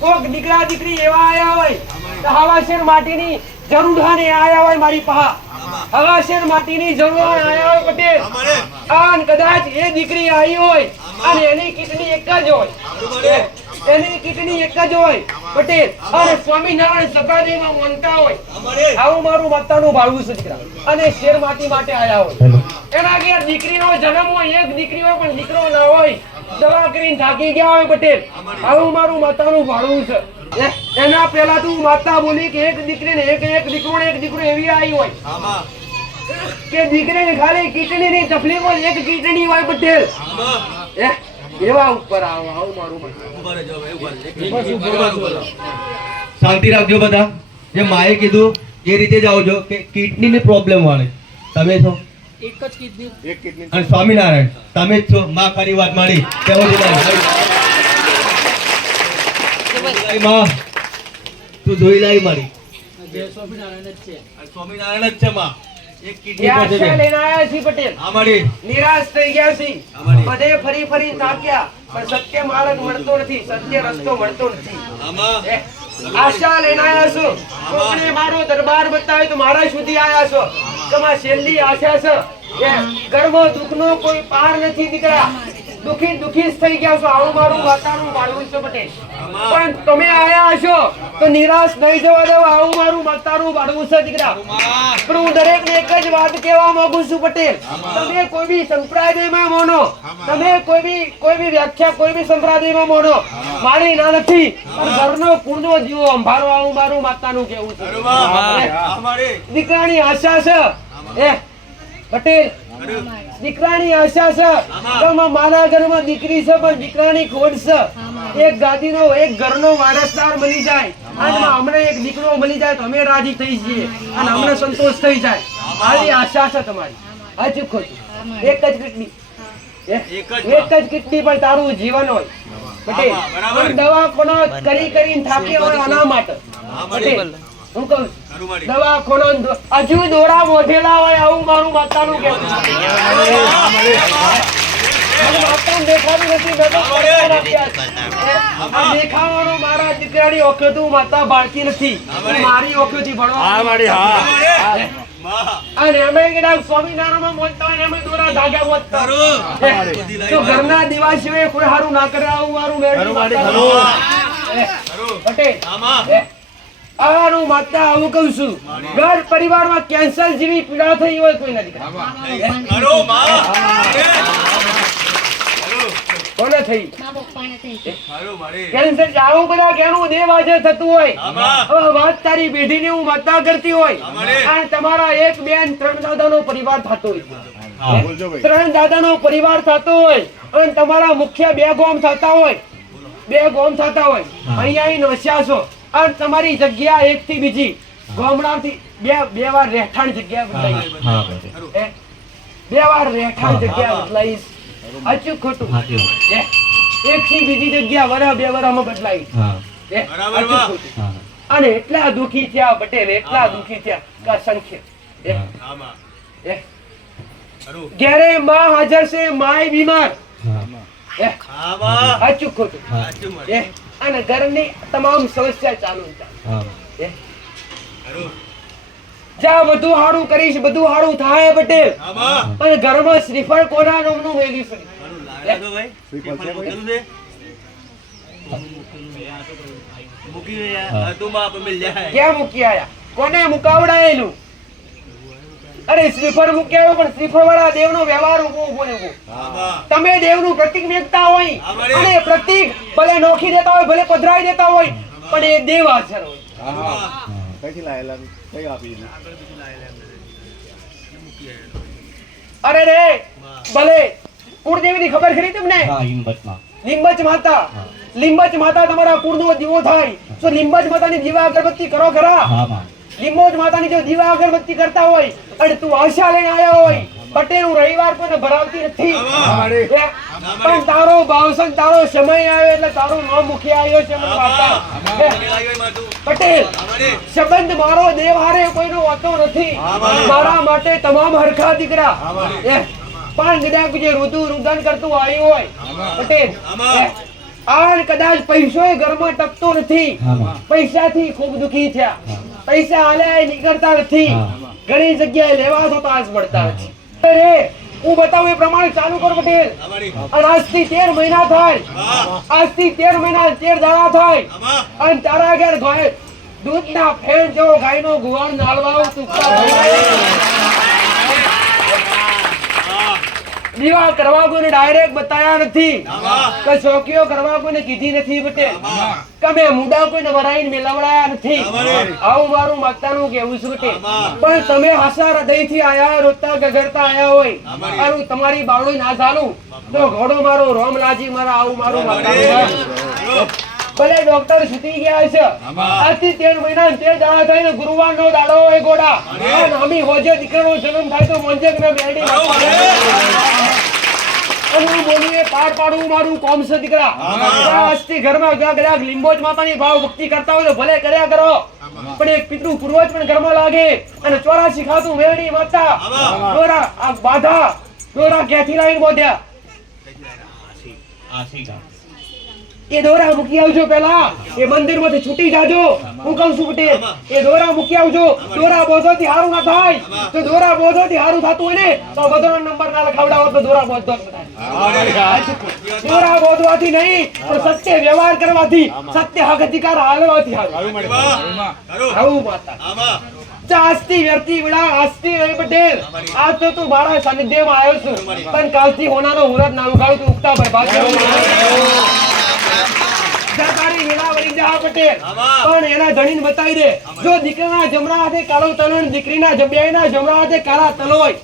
કોક દીકરા દીકરી એવા આયા હોય તો હવાશેર માટીની જરૂરને આયા હોય મારી પહા હવાશેર માટીની જરૂર આયા હોય પટેલ અને કદાચ એ દીકરી આવી હોય અને એની કિડની એક જ હોય એની કિડની એક જ હોય પટેલ અને સ્વામિનારાયણ સભાદેવમાં માનતા હોય આવું મારું માતાનું ભાળવું છે દીકરા અને શેર માટી માટે આયા હોય એના ઘેર દીકરીનો જન્મ હોય એક દીકરી હોય પણ દીકરો ના હોય દવા કરીને થાકી ગયા હોય પટેલ આવું મારું માતાનું ભાળવું છે એના પહેલા તું માતા બોલી કે એક દીકરી ને એક દીકરો એવી આવી હોય કે દીકરીને ખાલી કિડનીની તકલીફ હોય એક કિડની હોય પટેલ એવા ઉપર આવું મારું શાંતિ રાખજો બધા જે માએ કીધું એ રીતે જ આવજો કે કિડનીની પ્રોબ્લેમ વાળે તમે છો એક જ કિડની અને સ્વામિનારાયણ તમે જ છો માં ખરી વાત મારી કેવો માં તું જોઈ લાવી મારી સ્વામિનારાયણ જ છે સ્વામિનારાયણ જ છે માં એક કિડની પાસે આશા લઈને આયા છી પટેલ અમારી નિરાશ થઈ ગયા છી બધે ફરી ફરી થાક્યા પણ સત્ય માર્ગ મળતો નથી સત્ય રસ્તો મળતો નથી આશા લઈને આયા છો કોકને મારો દરબાર બતાવે તો મારા સુધી આયા છો તમારી છેલ્લી આશા છે કે ગર્ભ દુઃખનો કોઈ પાર નથી દીકરા દુખી જ થઈ ગયા છો આવું મારું વાતાનું વાળવું છે પટેલ પણ તમે આયા છો તો નિરાશ નહીં જવા દો આવું મારું માતાનું વાળવું છે દીકરા પણ હું દરેકને એક જ વાત કહેવા માંગુ છું પટેલ તમે કોઈ બી સંપ્રદાયમાં માનો તમે કોઈ બી વ્યાખ્યા કોઈ બી સંપ્રદાયમાં માનો મારી ના નથી પણ ઘરનો કુળનો જીવો અંભારો આવું મારું માતાનું કહેવું છે દીકરાની આશા છે પટેલ દીકરાની આશા છે મારા ઘરમાં દીકરી છે પણ દીકરાની ખોટ છે એક ગાદીનો એક ઘરનો વારસદાર મળી જાય અને અમને એક દીકરો મળી જાય તો અમે રાજી થઈ જઈએ અને અમને સંતોષ થઈ જાય આવી આશા છે તમારી હજુ ખોટું એક જ કિડની પણ તારું જીવન હોય પટેલ દવાખાનો કરીને થાકી હોય આના માટે પટેલ હું કહું દવાખાનો હજુ દોરા મોઢેલા હોય આવું મારું માતાનું કહેવું દેખાવાનો મારા દીકરાની ઓખેતું માતા બાળકી નથી મારી ઓખેથી ભણવા અને અમે કદાચ સ્વામિનારાયણમાં મોજતા હોય અમે દોરા ધાગા મોજતા તો ઘરના દીવા સિવાય કોઈ સારું ના કરે આવું મારું પટેલ આનું માતા આવું કહું છું ઘર પરિવારમાં કેન્સર જેવી પીડા થઈ હોય કોઈ નથી કોને થઈ કેન્સર આવું બધા કેનું દેવ આજે થતું હોય વાત તારી પેઢીની હું માતા કરતી હોય અને તમારા એક બેન 3 દાદાનો પરિવાર થતો હોય 3 દાદાનો પરિવાર થતો હોય અને તમારા મુખ્ય 2 ગામ થતા હોય અહીંયા નસ્યા છો અને તમારી જગ્યા એક થી બીજી ગામડાથી બે વાર રહેઠાણ જગ્યા બદલાઈ 2 વાર રહેઠાણ જગ્યા બદલાઈ અચૂક ખોટું એક થી બીજી જગ્યા વરા 2 વરામાં બદલાઈ અને એટલા દુખી થયા પટેલ એટલા દુખી થયા કે સંખ્ય ઘેરે માં હાજર છે માય બીમાર અચૂક ખોટું અને ઘરની તમામ સમસ્યા ચાલુ જ્યાં બધું હારું કરીશ બધું હારું થાય પટેલ અને ઘરમાં શ્રીફળ કોના નામનું મેલ્યું છે ક્યાં મૂકી આયા કોને મુકાવડાયેલું અરે શ્રીફળ મૂક્યા પણ શ્રીફળ વાળા દેવનો વ્યવહાર ઉભો તમે દેવનું પ્રતીક મેકતા હોય અને પ્રતીક ભલે નોખી દેતા હોય ભલે પધરાઈ દેતા હોય પણ એ દેવ હાજર હોય અરે રે ભલે કુળદેવીની ખબર ખરી તમને લીંબચ માતા તમારા કુળનો દીવો થાય તો લીંબચ માતાની દીવા અગરબત્તી કરો ખરા લીંબોજ માતાની જો દીવા અગરબત્તી કરતા હોય અને તું આશા લઈને આવ્યા હોય પટેલ રવિવાર કોને ભરાવતી નથી પણ તારો ભાવસન તારો સમય આવે એટલે તારું નામ મુખી આવ્યો છે પટેલ સંબંધ મારો દેવ હારે કોઈનો હોતો નથી મારા માટે તમામ હરખા દીકરા પણ કદાચ જે રુદન કરતું આવ્યું હોય પટેલ આ કદાચ પૈસોય ઘરમાં ટકતો નથી, હા. પૈસાથી ખૂબ દુખી થયા, હા. પૈસા હાલ્યા નીકળતા નથી, હા. ઘણી જગ્યાએ લેવા તો પાસ મળતા નથી. અરે હું બતાવું એ પ્રમાણે ચાલુ કર પટેલ. અને આજથી 13 મહિના થાય, આજથી 13 મહિના 13 દાડા થાય, અને તારા ઘેર ગાય દૂધના ફેણ જેવો ગાયનો ગુવાળ નાળવાળો તુક્કા દીવા કરવા કોઈને ડાયરેક્ટ બતાયા નથી, કે ચોકીઓ કરવા કોઈને કીધી નથી પટેલ, કે મેં મુડા કોઈને વરાઈને મેલવડાયા નથી. આવું મારું માતાનું કહેવું છે પટેલ. પણ તમે હાસા હૃદયથી આયા, રોતા ગગડતા આયા હોય, અને તમારી બાવડું ના ચાલું તો ઘોડો મારો રોમલાજી મારા, આવું મારું માતાનું. ભલે ડોક્ટર છૂટી ગયા છે, આજથી 13 મહિના 13 દાડા થઈને ગુરુવારનો દાડો હોય ગોડા, અને અમી હોજે દીકરાનો જન્મ થાય તો મોંજે કે મેરડી અને હું બોલું એ પાર પાડવું મારું કોમ છે દીકરા. આજથી ઘરમાં કદાચ લીંબોજ માતાની ભાવ ભક્તિ કરતા હોય તો ભલે કર્યા કરો, પણ એક પિતૃ પૂર્વજ પણ ઘરમાં લાગે, અને 84 ખાતું મેરડી માતા દોરા આ બાધા દોરા ક્યાંથી લાવીને બોધ્યા? એ દોરા મૂકી આવજો, પેલા એ મંદિરમાંથી છૂટી જાજો. હું કહું છું પટેલ, એ દોરા મૂકી આવજો. દોરા બોધોથી હારું ના થાય, તો દોરા બોધોથી હારું થતું હોય ને તો બધાનો નંબર ના લખાવડાવો તો દોરા બોધો થાય. દોરા બોધવાથી નહીં, પણ સત્ય વ્યવહાર કરવાથી, સત્ય હક અધિકાર હાલવાથી હારું. આવું માતા આજથી વ્યર્થી વિડા, આજથી નહીં પટેલ, આજ તો તું મારા સાનિધ્યમાં આવ્યો છું, પણ કાલથી હોનાનો મુહૂર્ત ના ઉગાડું તું ઉગતા બરબાદ તારી વેળા વળી જા પટેલ. પણ એના ધણીને બતાવી દે, જો દીકરાના જમણા હાથે કાળો તલો, દીકરીના બેયના જમણા હાથે કાળા તલો હોય,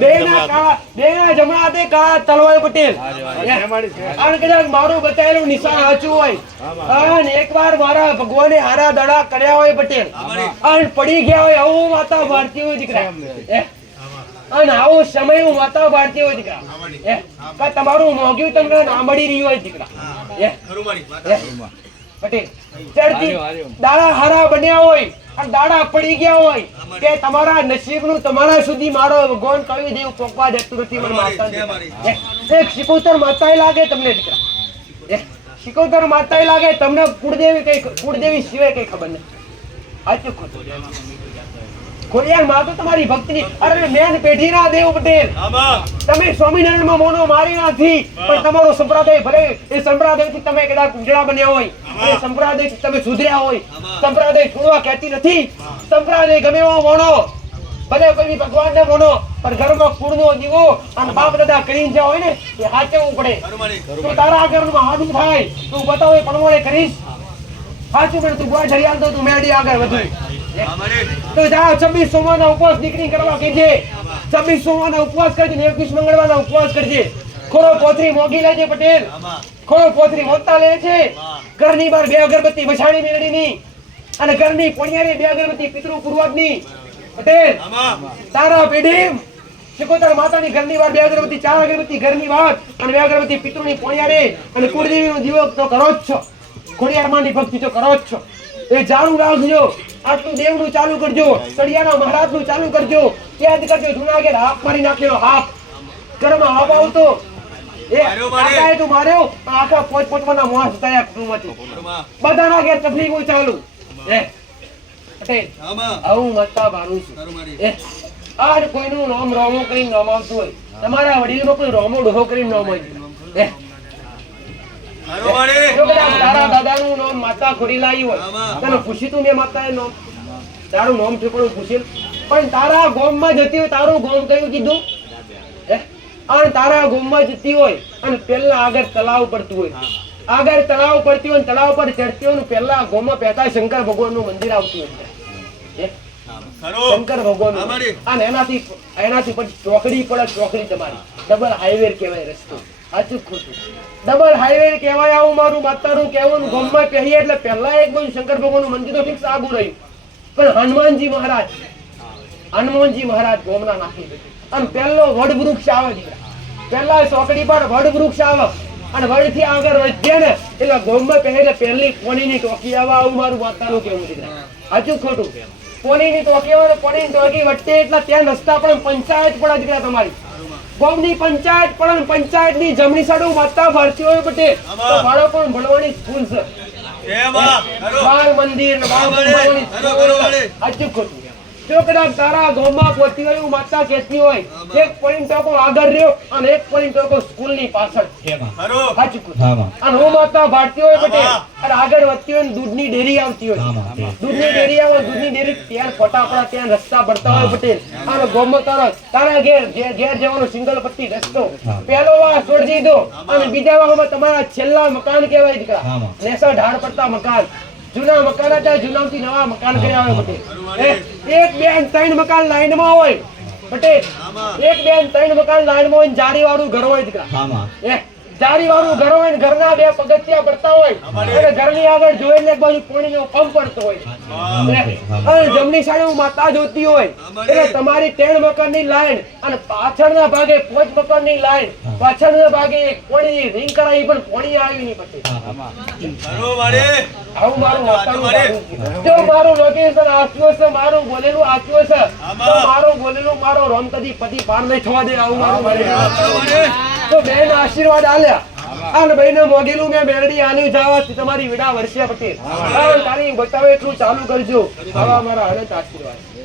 બેયના જમણા હાથે કાળા તલો હોય પટેલ. અને કદાચ મારું બતાવેલું નિશાન સાચું હોય, અને એકવાર મારા ભગવાને હારા દડા કર્યા હોય પટેલ, અને પડી ગયા હોય, આવું માતા ભારતી હોય દીકરા, અને આવો સમય હું માતા ભારતી હોય દીકરા, તમારું મોંઘ્યું તમને ના મળી રહ્યું હોય દીકરા. પટેલ ચડતી દાડા હારા બન્યા હોય, અને દાડા પડી ગયા હોય, કે તમારા નસીબનું તમારા સુધી મારો ભગવાન કવિ દેવ પોકવા દેતું નથી. મને માતા એક શિકોતર માતાએ લાગે તમને દીકરા, શિકોતર માતાએ લાગે તમને, કુળદેવી સિવાય કઈ ખબર નથી. સાચું ખોટું? ખોડિયાર માં તો તમારી ભક્તિની, અરે મેન પેઢીના દેવ પટેલ, તમે સ્વામિનારાયણમાં મોનો મારી નથી, પણ તમારો સંપ્રદાય ભલે એ સંપ્રદાયથી તમે કદાચ ઉજળા બન્યા હોય, એ સંપ્રદાયથી તમે સુધર્યા હોય, સંપ્રદાય છોડવા કહેતી નથી. સંપ્રદાય ગમે એવો મોનો, ભલે કોઈ ભગવાનને મોનો, પણ ઘરમાં કુળનો દીવો અને બાપ દાદા કરીને જ્યાં હોય ને એ સાચવવું પડે. તો તારા ઘરમાં હાડું થાય તું બતાવો એ પ્રમાણે કરીશ, સાચું પણ તું ગોળ ઝરિયાલ તો તું મેળી આગળ વધુ. તો જા 26 સોમવારના ઉપવાસ દીકરી કરવા કહેજે, 26 સોમવારના ઉપવાસ કરજે, 21 મંગળવારના ઉપવાસ કરજે. ખોળો પોથરી મોગી લેજે પટેલ, ખોળો પોથરી મોગતા લે છે. ઘરની બહાર 2 અગરબત્તી વછાણી મેળડીની, અને ઘરની પોણિયારે 2 અગરબત્તી પિતૃ પૂર્વજની. પટેલ તારા પેઢી શિકોતર માતાની ઘરની બહાર 2 અગરબત્તી, 4 અગરબત્તી ઘરની બહાર, અને 2 અગરબત્તી પિતૃની પોણિયારે, અને કુળદેવીનો દીવો તો કરો જ છો, ખોડિયાર માની ભક્તિ તો કરો જ છો. એ જાણું રાખજો, આટલું દેવનું ચાલુ કરજો, સળિયાના મહારાજનું ચાલુ કરજો, યાદ કરજો જુનાગઢ હાફ મારી નાખેલો, હાફ ઘરમાં હાફ આવતો એ આખા તું માર્યો, આખા પોતપોતાના મોસ થયા કુટુંબમાંથી, બધાના ઘેર તકલીફો ચાલુ. પટેલ આવું મતતા મારું છું. આ કોઈનું નામ રોમો કરીને નામ આવતું હોય, તમારા વડીલનો કોઈ રોમો ડોહો કરીને નામ હોય, તારા દાદાનું નામ માતા ખોડીલાઈ હોય, તને પૂછી તું મેં માતાએ નામ, તારું નામ ઠેકડું પૂછેલ, પણ તારા ગામમાં જતી હોય, તારું ગામ કયું કીધું? અને તારા ગામમાં જતી હોય, અને પેલા આગળ તળાવ પડતું હોય, આગળ તળાવ પડતી હોય, તળાવ પર ચડતી હોય, પેલા ગામમાં પહેતા શંકર ભગવાનનું મંદિર આવતું હોય, શંકર ભગવાન, અને એનાથી પછી ચોકડી પડે, ચોકડી તમારી ડબલ હાઈવે કહેવાય રસ્તો. સાચું ખોટું? ડબલ હાઈવે કહેવાય. આવું મારું માતાનું કહેવાનું ગામમાં કહીએ એટલે પહેલા એક બધું શંકર ભગવાનનું મંદિર તો ઠીક આગું રહ્યું, પણ હનુમાનજી મહારાજ ગામના નાખી દીધું, અને પહેલો વડ વૃક્ષ આવે દીકરા, પહેલા ચોકડી પર વડ વૃક્ષ આવે, અને વડ થી આગળ વધ્યા ને એટલે ગામમાં પહેલે પહેલી પોણીની ટોકી આવે. આવું મારું માતાનું કહેવું દીકરા. સાચું ખોટું? પોણીની ટોકી આવે, પોણીની ટોકી વચ્ચે એટલે ત્યાં રસ્તા પણ પંચાયત પડે દીકરા તમારી, ગામની પંચાયત પણ પંચાયતની જમણી સાઈડ માતા ભરતી હોય પટેલ તો બાળકો ભણવાની સ્કૂલ છે બાળ મંદિર ને બાળકો ભણવાની સ્કૂલ સાચું ખોટું જો કદાચ તારા ગામમાં પોતી હોય એવું માતા કહેતી હોય એક પોઈન્ટ ટકો આગળ રહ્યો અને એક પોઈન્ટ ટકો સ્કૂલની પાછળ છે સાચું ખોટું અને હું માતા ભારતી હોય પટેલ અને આગળ વધતી હોય ને દૂધની ડેરી આવતી હોય દૂધની ડેરી આવે દૂધની ડેરી ત્યાં ફટાફડા ત્યાં રસ્તા પડતા હોય પટેલ અને ગામમાં તારા ઘેર જવાનો સિંગલ પટ્ટી રસ્તો પહેલો વાર છોડી દો અને બીજા વારમાં તમારા છેલ્લા મકાન કહેવાય દીકરા નેસા ઢાળ પડતા મકાન જૂના મકાન હતા જૂનાથી નવા મકાન કર્યા હોય પટેલ એક બે અને ત્રણ મકાન લાઈનમાં હોય પટેલ એક બે અને ત્રણ મકાન લાઈનમાં હોય જારી વાળું ઘર હોય દીકરા જારી વાળું ઘર હોય ને ઘરના બે પગથિયા પડતા હોય અને ઘરની આગળ જોઈને એક બાજુ પાણીનો પંપ પડતો હોય અને જમણી સાઈડ માતા જોતી હોય એટલે તમારી 3 મકાનની લાઈન અને પાછળના ભાગે 5 મકાનની લાઈન પાછળના ભાગે એક પાણીની રિંગ કરાવી પણ પાણી આવી નહીં પડે આવું મારું વાતાવરણ જો મારું લોકેશન આપ્યું છે મારું બોલેલું આપ્યું છે તો મારું બોલેલું મારો રોમ કદી પતિ પાર નહીં થવા દે આવું મારું મારે તો બેન આશીર્વાદ આલ્યા અને ભાઈને મોગેલું મેં બેરડી આની જાવાથી તમારી વિડા વર્ષે પટેલ તારી બતાવે એટલું ચાલુ કરજો આવા મારા અનંત આશીર્વાદ